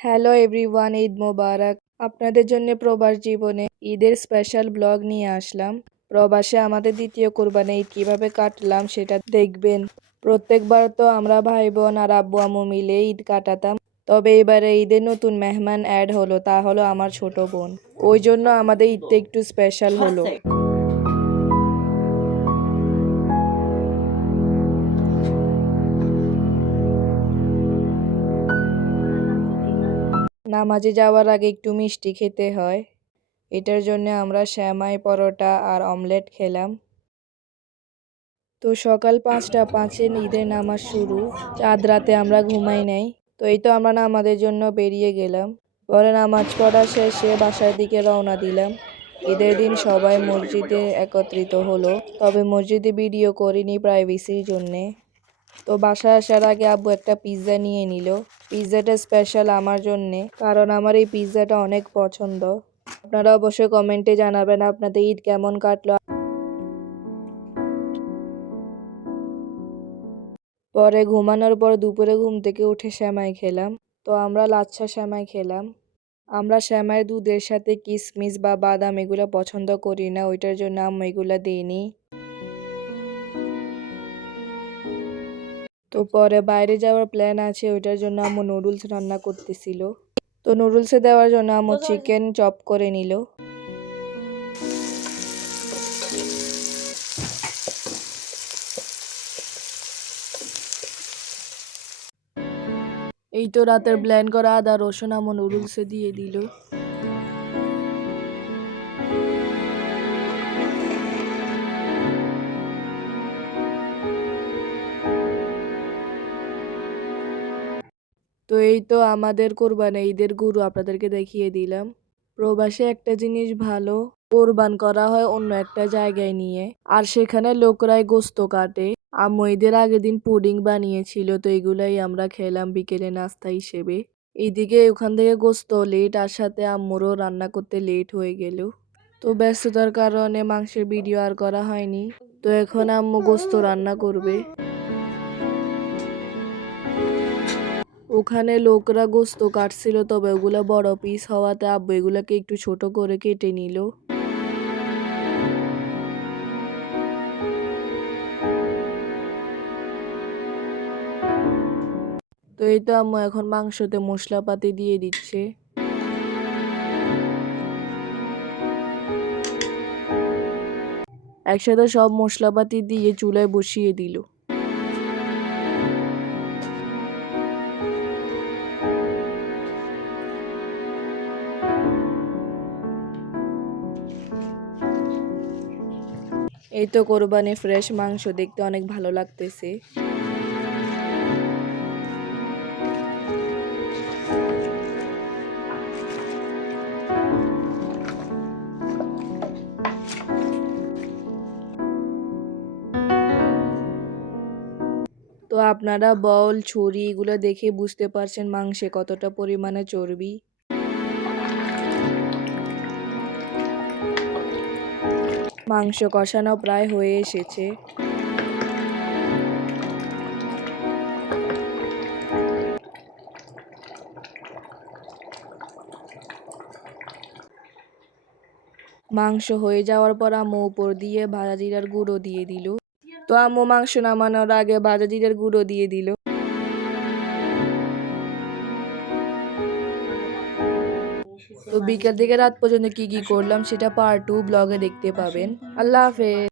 Hello everyone, Eid মোবারক। আপনাদের জন্য প্রবাস জীবনে ঈদের স্পেশাল ব্লগ নিয়ে আসলাম। প্রবাসে আমাদের দ্বিতীয় কোরবানি ঈদ কিভাবে কাটলাম সেটা দেখবেন। প্রত্যেকবার তো আমরা ভাই বোন আর আব্বু আম্মু মিলে ঈদ কাটাতাম, তবে এবারে ঈদের নতুন মেহমান অ্যাড হলো, তা হলো আমার ছোট বোন। ওই জন্য আমাদের ঈদটা একটু স্পেশাল হলো। নামাজে যাওয়ার আগে একটু মিষ্টি খেতে হয়, এটার জন্য আমরা সেমাই, পরোটা আর অমলেট খেলাম। তো সকাল 5টা 5-এ ঈদের নামাজ শুরু। চাঁদ রাতে আমরা ঘুমাই নাই। তো এই তো আমরা নামাজের জন্য বেরিয়ে গেলাম। পরে নামাজ পড়া শেষে বাসার দিকে রওনা দিলাম। ঈদের দিন সবাই মসজিদে একত্রিত হলো, তবে মসজিদে ভিডিও করিনি প্রাইভেসির জন্যে। তো বাসায় আসার আগে আব্বু একটা পিৎজা নিয়ে নিল। পিৎজাটা স্পেশাল আমার জন্যে, কারণ আমার এই পিৎজাটা অনেক পছন্দ। আপনারা অবশ্যই কমেন্টে জানাবেন আপনাদের ঈদ কেমন কাটলো। পরে ঘুমানোর পর দুপুরে ঘুম থেকে উঠে সেমাই খেলাম। তো আমরা লাচ্ছা সেমাই খেলাম। আমরা সেমাই দুধের সাথে কিশমিশ বা বাদাম এগুলো পছন্দ করি না, ওইটার জন্য আম্মু এগুলো দিইনি। তো পরে বাইরে যাওয়ার প্ল্যান আছে, ওইটার জন্য আম্মু নুডলস রান্না করতেছিল। তো নুডলসে দেওয়ার জন্য আম্মু চিকেন চপ করে নিল। এই তো রাতের ব্লেন্ড করা আদা রসুন আম্মু নুডলসে দিয়ে দিল। তো এই তো আমাদের কোরবানি ঈদের গুরু আপনাদেরকে দেখিয়ে দিলাম। প্রবাসে একটা জিনিস ভালো, কোরবান করা হয় অন্য একটা জায়গায় নিয়ে, আর সেখানে লোকরাই গোস্ত কাটে। আম্মু ঈদের আগের দিন পুডিং বানিয়েছিল, তো এগুলাই আমরা খেলাম বিকেলে নাস্তা হিসেবে। এইদিকে ওখান থেকে গোস্ত লেট, আর সাথে আম্মুরও রান্না করতে লেট হয়ে গেল। তো ব্যস্ততার কারণে মাংসের ভিডিও আর করা হয়নি। তো এখন আম্মু গোস্ত রান্না করবে। ওখানে লোকরা গোস্ত কাটছিল, তবে ওগুলা বড় পিস হওয়াতে আব্বু এগুলাকে একটু ছোট করে কেটে নিল। তো এই তো আম্মু এখন মাংসতে মশলাপাতি দিয়ে দিচ্ছে। একসাথে সব মশলাপাতি দিয়ে চুলায় বসিয়ে দিল। এই তো কোরবানি ফ্রেশ মাংস দেখতে অনেক ভালো লাগতেছে। তো আপনারা বল, ছুরি এগুলো দেখে বুঝতে পারছেন মাংসে কতটা পরিমাণে চর্বি। মাংস কষানো প্রায় হয়ে এসেছে। মাংস হয়ে যাওয়ার পর আম্মু উপর দিয়ে ভাজা জিরার গুঁড়ো দিয়ে দিল। তো আম্মু মাংস নামানোর আগে ভাজা জিরার গুঁড়ো দিয়ে দিল। তো বিকেল থেকে রাত পর্যন্ত কি কি করলাম সেটা পার্ট 2 ব্লগে দেখতে পাবেন। আল্লাহ হাফেজ।